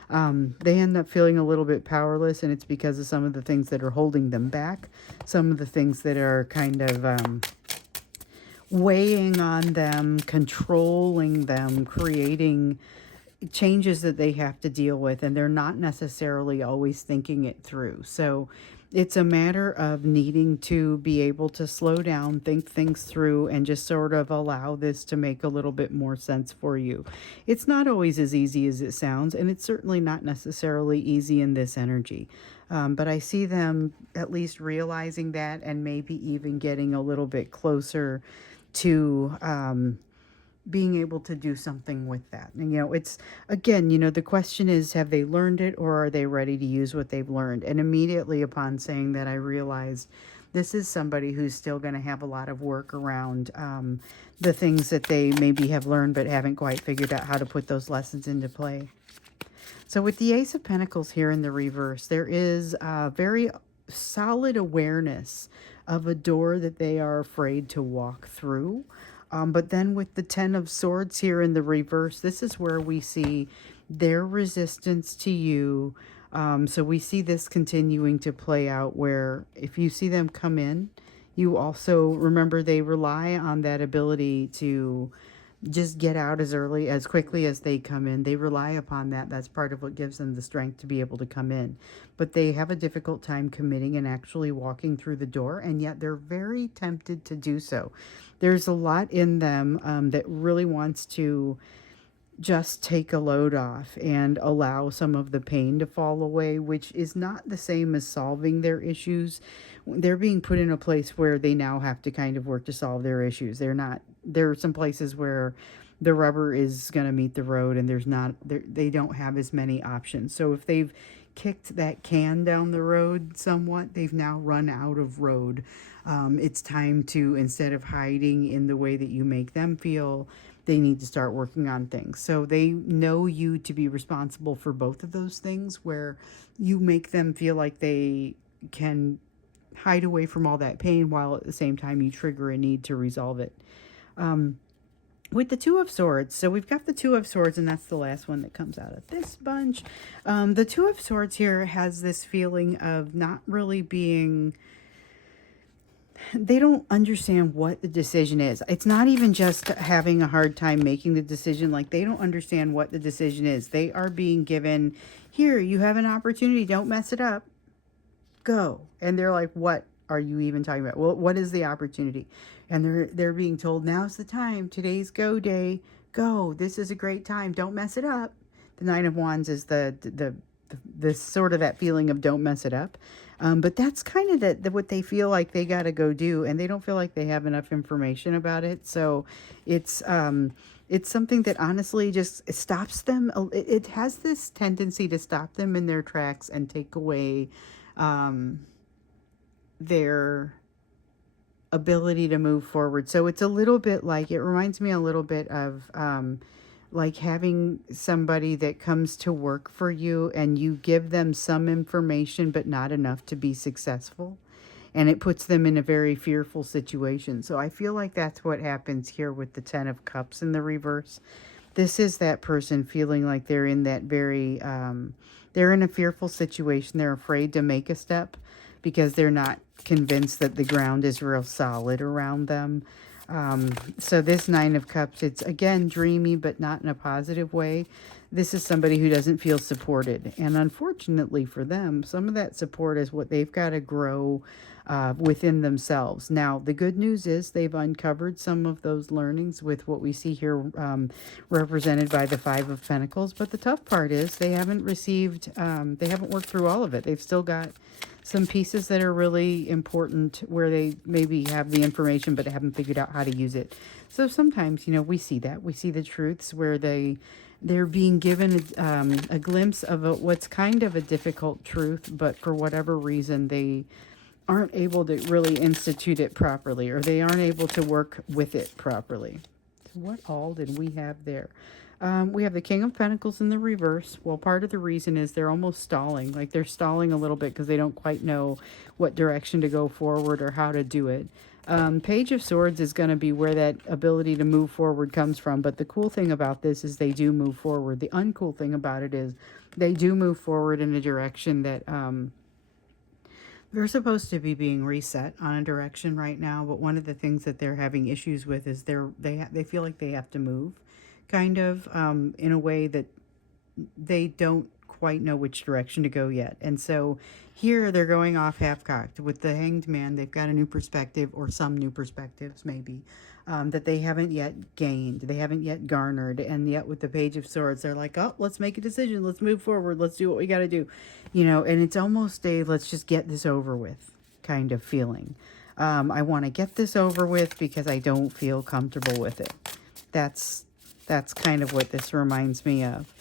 They end up feeling a little bit powerless, and it's because of some of the things that are holding them back, some of the things that are kind of weighing on them, controlling them, creating changes that they have to deal with, and they're not necessarily always thinking it through. So it's a matter of needing to be able to slow down, think things through, and just sort of allow this to make a little bit more sense for you. It's not always as easy as it sounds, and it's certainly not necessarily easy in this energy. But I see them at least realizing that, and maybe even getting a little bit closer to being able to do something with that. And, it's, again, the question is, have they learned it, or are they ready to use what they've learned? And immediately upon saying that, I realized this is somebody who's still going to have a lot of work around the things that they maybe have learned but haven't quite figured out how to put those lessons into play. So with the Ace of Pentacles here in the reverse, there is a very solid awareness of a door that they are afraid to walk through. But then with the Ten of Swords here in the reverse, this is where we see their resistance to you. So we see this continuing to play out where if you see them come in, you also remember they rely on that ability to just get out as quickly as they come in. They rely upon that. That's part of what gives them the strength to be able to come in. But they have a difficult time committing and actually walking through the door, and yet they're very tempted to do so. There's a lot in them that really wants to just take a load off and allow some of the pain to fall away, which is not the same as solving their issues. They're being put in a place where they now have to kind of work to solve their issues. There are some places where the rubber is going to meet the road, and they don't have as many options. So if they've kicked that can down the road somewhat, they've now run out of road. It's time to, instead of hiding in the way that you make them feel, they need to start working on things. So they know you to be responsible for both of those things, where you make them feel like they can hide away from all that pain while at the same time you trigger a need to resolve it. With the Two of Swords, so we've got the Two of Swords, and that's the last one that comes out of this bunch. The Two of Swords here has this feeling of not really being they don't understand what the decision is. It's not even just having a hard time making the decision. Like, they don't understand what the decision is. They are being given, here, you have an opportunity. Don't mess it up. Go. And they're like, what are you even talking about? Well, what is the opportunity? And they're being told, now's the time. Today's go day. Go. This is a great time. Don't mess it up. The Nine of Wands is the sort of that feeling of don't mess it up. But that's kind of what they feel like they got to go do, and they don't feel like they have enough information about it. So it's something that honestly just stops them. It has this tendency to stop them in their tracks and take away their ability to move forward. So it's a little bit like, it reminds me a little bit of like having somebody that comes to work for you and you give them some information but not enough to be successful. And it puts them in a very fearful situation. So I feel like that's what happens here with the Ten of Cups in the reverse. This is that person feeling like they're in that very, they're in a fearful situation. They're afraid to make a step because they're not convinced that the ground is real solid around them. So this Nine of Cups, it's again dreamy, but not in a positive way. This is somebody who doesn't feel supported. And unfortunately for them, some of that support is what they've got to grow within themselves. Now, the good news is they've uncovered some of those learnings with what we see here represented by the Five of Pentacles. But the tough part is they haven't received, they haven't worked through all of it. They've still got some pieces that are really important where they maybe have the information but haven't figured out how to use it. So sometimes, you know, we see that. We see the truths where they're being given a glimpse of what's kind of a difficult truth, but for whatever reason they aren't able to really institute it properly, or they aren't able to work with it properly. So what all did we have there? We have the King of Pentacles in the reverse. Well, part of the reason is they're almost stalling. Like they're stalling a little bit because they don't quite know what direction to go forward or how to do it. Page of Swords is going to be where that ability to move forward comes from. But the cool thing about this is they do move forward. The uncool thing about it is they do move forward in a direction that they're supposed to be being reset on a direction right now. But one of the things that they're having issues with is they feel like they have to move kind of in a way that they don't quite know which direction to go yet. And so here they're going off half-cocked. With the Hanged Man, they've got a new perspective, or some new perspectives maybe, that they haven't yet gained. They haven't yet garnered. And yet with the Page of Swords, they're like, oh, let's make a decision. Let's move forward. Let's do what we got to do. You know, and it's almost a let's just get this over with kind of feeling. I want to get this over with because I don't feel comfortable with it. That's kind of what this reminds me of.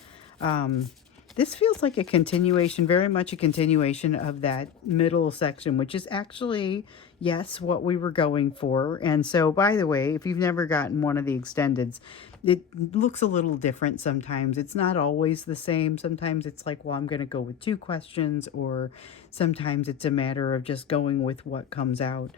This feels like a continuation, very much a continuation of that middle section, which is actually, yes, what we were going for. And so, by the way, if you've never gotten one of the extendeds, it looks a little different sometimes. It's not always the same. Sometimes it's like, well, I'm going to go with 2 questions, or sometimes it's a matter of just going with what comes out.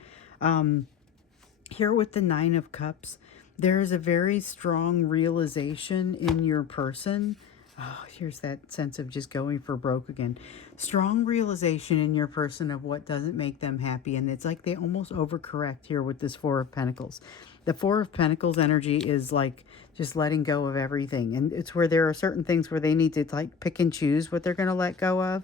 Here with the Nine of Cups, there is a very strong realization in your person. Oh, here's that sense of just going for broke again. Strong realization in your person of what doesn't make them happy. And it's like they almost overcorrect here with this Four of Pentacles. The Four of Pentacles energy is like just letting go of everything. And it's where there are certain things where they need to like pick and choose what they're going to let go of.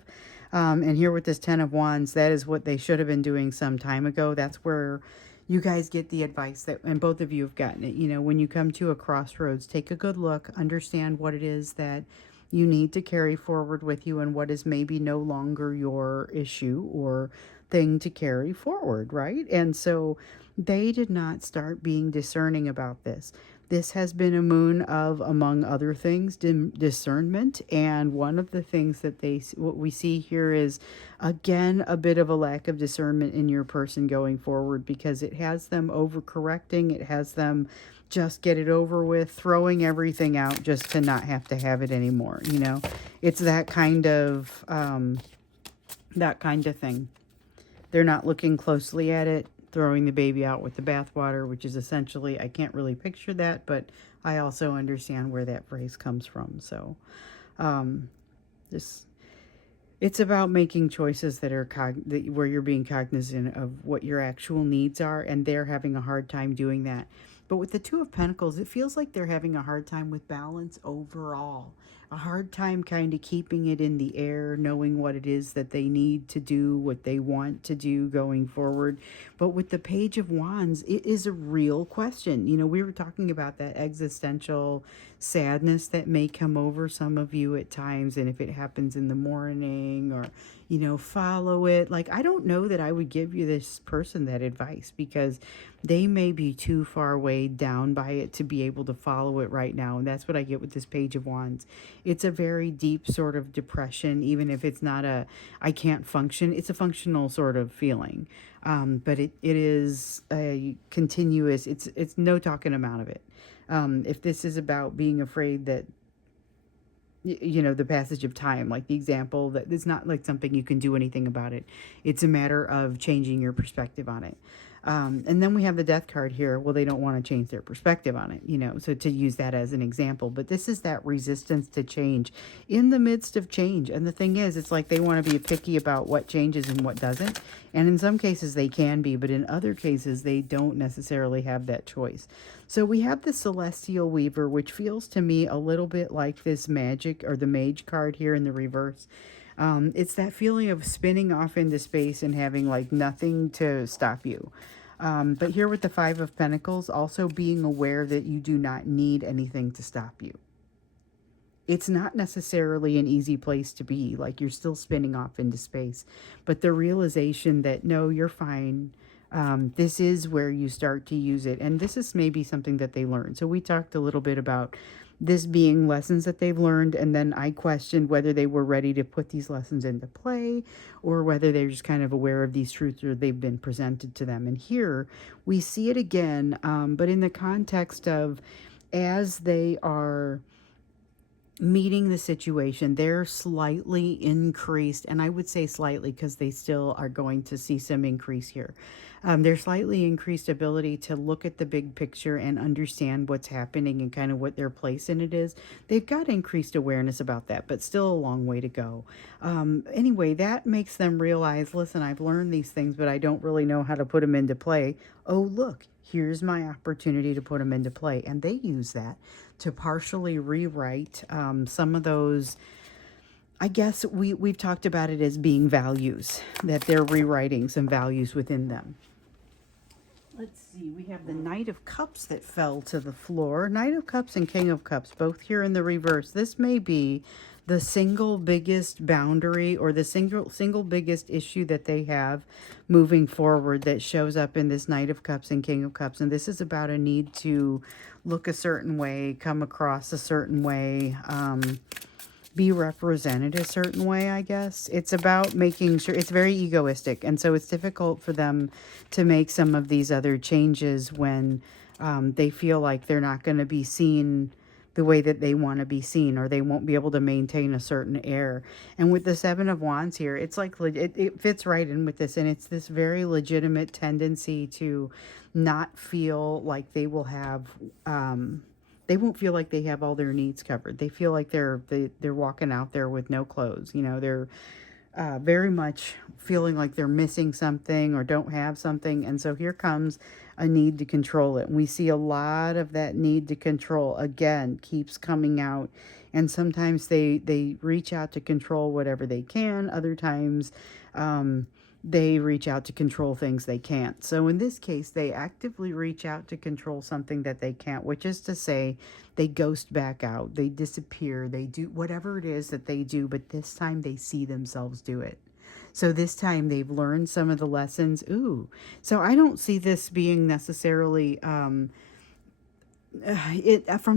And here with this Ten of Wands, that is what they should have been doing some time ago. That's where you guys get the advice that, and both of you have gotten it, you know, when you come to a crossroads, take a good look, understand what it is that you need to carry forward with you and what is maybe no longer your issue or thing to carry forward, right? And so they did not start being discerning about this. This has been a moon of, among other things, discernment. And one of the things that what we see here is, again, a bit of a lack of discernment in your person going forward, because it has them overcorrecting. It has them just get it over with, throwing everything out just to not have to have it anymore. You know, it's that kind of thing. They're not looking closely at it, throwing the baby out with the bathwater, which is essentially, I can't really picture that, but I also understand where that phrase comes from. So, just It's about making choices that are where you're being cognizant of what your actual needs are, and they're having a hard time doing that. But with the Two of Pentacles, it feels like they're having a hard time with balance overall. A hard time kind of keeping it in the air, knowing what it is that they need to do, what they want to do going forward. But with the Page of Wands, it is a real question. You know, we were talking about that existential sadness that may come over some of you at times, and if it happens in the morning, or follow it. Like, I don't know that I would give you this person that advice, because they may be too far weighed down by it to be able to follow it right now. And that's what I get with this Page of Wands. It's a very deep sort of depression. Even if it's not a I can't function, it's a functional sort of feeling. But it is a continuous, it's no talking them out of it. If this is about being afraid that, the passage of time, like the example, that it's not like something you can do anything about it. It's a matter of changing your perspective on it. And then we have the Death card here. Well, they don't want to change their perspective on it, so to use that as an example. But this is that resistance to change in the midst of change. And the thing is, it's like they want to be picky about what changes and what doesn't. And in some cases they can be, but in other cases they don't necessarily have that choice. So we have the Celestial Weaver, which feels to me a little bit like this Magic or the Mage card here in the reverse. It's that feeling of spinning off into space and having like nothing to stop you. But here with the Five of Pentacles, also being aware that you do not need anything to stop you. It's not necessarily an easy place to be, like you're still spinning off into space, but the realization that no, you're fine. This is where you start to use it, and this is maybe something that they learned. So we talked a little bit about this being lessons that they've learned, and then I questioned whether they were ready to put these lessons into play, or whether they're just kind of aware of these truths, or they've been presented to them. And here we see it again, but in the context of, as they are meeting the situation, they're slightly increased, and I would say slightly because they still are going to see some increase here. Their slightly increased ability to look at the big picture and understand what's happening and kind of what their place in it is. They've got increased awareness about that, but still a long way to go. Anyway, that makes them realize, listen, I've learned these things, but I don't really know how to put them into play. Oh, look, here's my opportunity to put them into play. And they use that to partially rewrite some of those. I guess we've talked about it as being values, that they're rewriting some values within them. Let's see, we have the Knight of Cups that fell to the floor. Knight of Cups and King of Cups, both here in the reverse. This may be the single biggest boundary, or the single biggest issue that they have moving forward, that shows up in this Knight of Cups and King of Cups. And this is about a need to look a certain way, come across a certain way, be represented a certain way, I guess. It's about making sure, it's very egoistic, and so it's difficult for them to make some of these other changes when they feel like they're not going to be seen the way that they want to be seen, or they won't be able to maintain a certain air. And with the Seven of Wands here, it's like it fits right in with this, and it's this very legitimate tendency to not feel like they will have they won't feel like they have all their needs covered. They feel like they're walking out there with no clothes. They're very much feeling like they're missing something or don't have something. And so here comes a need to control it. And we see a lot of that need to control, again, keeps coming out. And sometimes they reach out to control whatever they can. Other times they reach out to control things they can't. So in this case, they actively reach out to control something that they can't, which is to say they ghost back out, they disappear, they do whatever it is that they do, but this time they see themselves do it. So this time they've learned some of the lessons. Ooh, so I don't see this being necessarily from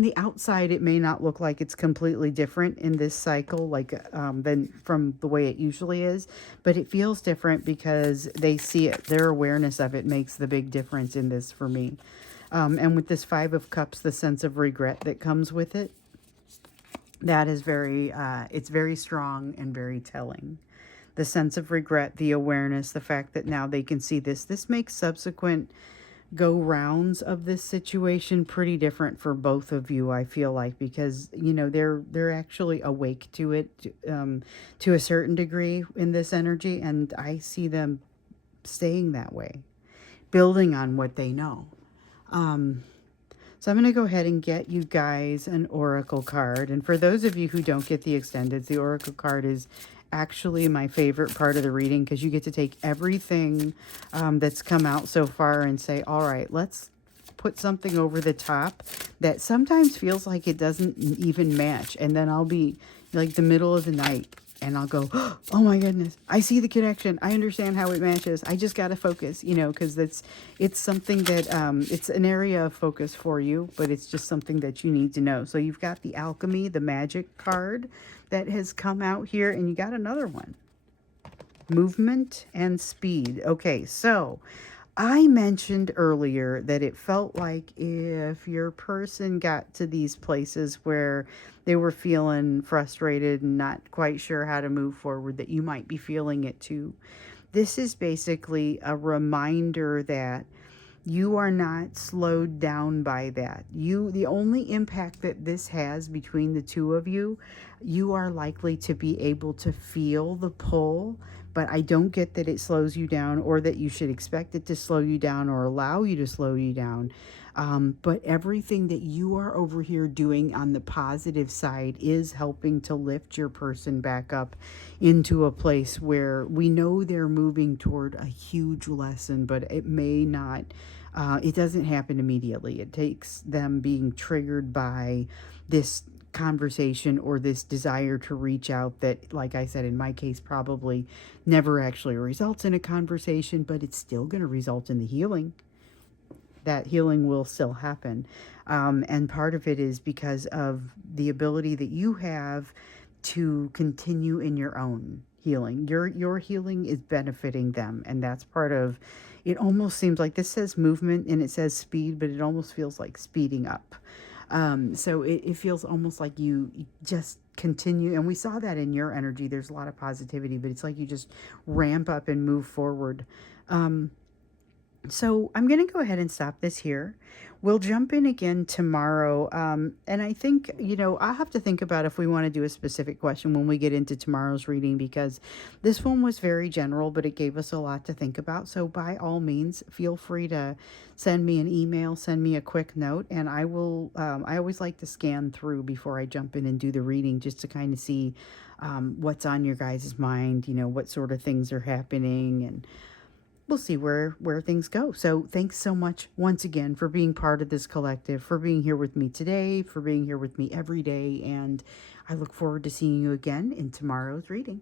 the outside, it may not look like it's completely different in this cycle, like than from the way it usually is, but it feels different because they see it. Their awareness of it makes the big difference in this for me. And with this Five of Cups, the sense of regret that comes with it, that is very, it's very strong and very telling. The sense of regret, the awareness, the fact that now they can see this. This makes subsequent go rounds of this situation pretty different for both of you, I feel like, because they're actually awake to it, to a certain degree in this energy, and I see them staying that way, building on what they know. um so I'm going to go ahead and get you guys an oracle card. And for those of you who don't get the extended, the oracle card is actually my favorite part of the reading, because you get to take everything that's come out so far and say, all right, let's put something over the top that sometimes feels like it doesn't even match. And then I'll be like the middle of the night and I'll go, oh my goodness, I see the connection. I understand how it matches. I just got to focus, because it's something that, it's an area of focus for you, but it's just something that you need to know. So you've got the alchemy, the magic card that has come out here, and you got another one, movement and speed. Okay, so I mentioned earlier that it felt like if your person got to these places where they were feeling frustrated and not quite sure how to move forward, that you might be feeling it too. This is basically a reminder that you are not slowed down by that. The only impact that this has between the two of you, you are likely to be able to feel the pull, but I don't get that it slows you down, or that you should expect it to slow you down or allow you to slow you down. But everything that you are over here doing on the positive side is helping to lift your person back up into a place where we know they're moving toward a huge lesson, but it may not, it doesn't happen immediately. It takes them being triggered by this conversation or this desire to reach out that, like I said, in my case, probably never actually results in a conversation, but it's still going to result in the healing. That healing will still happen. And part of it is because of the ability that you have to continue in your own healing. Your healing is benefiting them, and that's part of it. Almost seems like this says movement and it says speed, but it almost feels like speeding up. So it feels almost like you just continue, and we saw that in your energy. There's a lot of positivity, but it's like you just ramp up and move forward. So I'm going to go ahead and stop this here. We'll jump in again tomorrow. And I think, I'll have to think about if we want to do a specific question when we get into tomorrow's reading, because this one was very general, but it gave us a lot to think about. So by all means, feel free to send me an email, send me a quick note, and I will, I always like to scan through before I jump in and do the reading, just to kind of see what's on your guys' mind, what sort of things are happening, and we'll see where things go. So thanks so much once again for being part of this collective, for being here with me today, for being here with me every day, and I look forward to seeing you again in tomorrow's reading.